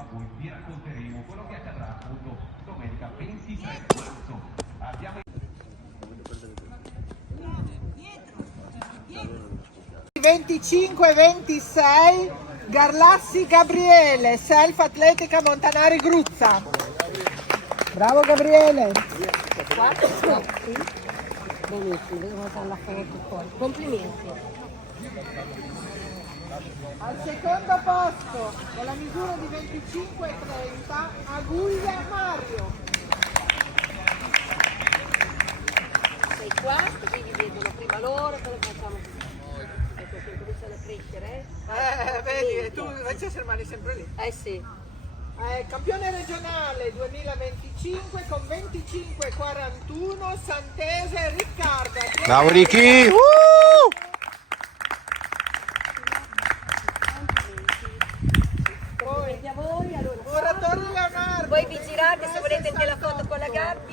ma poi vi racconteremo quello che accadrà appunto domenica 23 marzo. Abbiamo 25-26 Garlassi Gabriele, Self Atletica Montanari Gruzza. Bravo Gabriele. Benissimo, devo fare la foto poi. Complimenti. Al secondo posto, con la misura di 25-30, Aguglia Mario. Sei qua, così vi vedono prima loro, poi lo facciamo. Ecco, che cominciano a crescere. Vedi, e tu invece rimani sempre lì. Sì. Campione regionale 2025 con 25-41 Santese Riccardo. Bravo Ricky! Complimenti a voi, allora. Oratore Leonardo. Voi vi girate se volete anche la foto con la Gabby.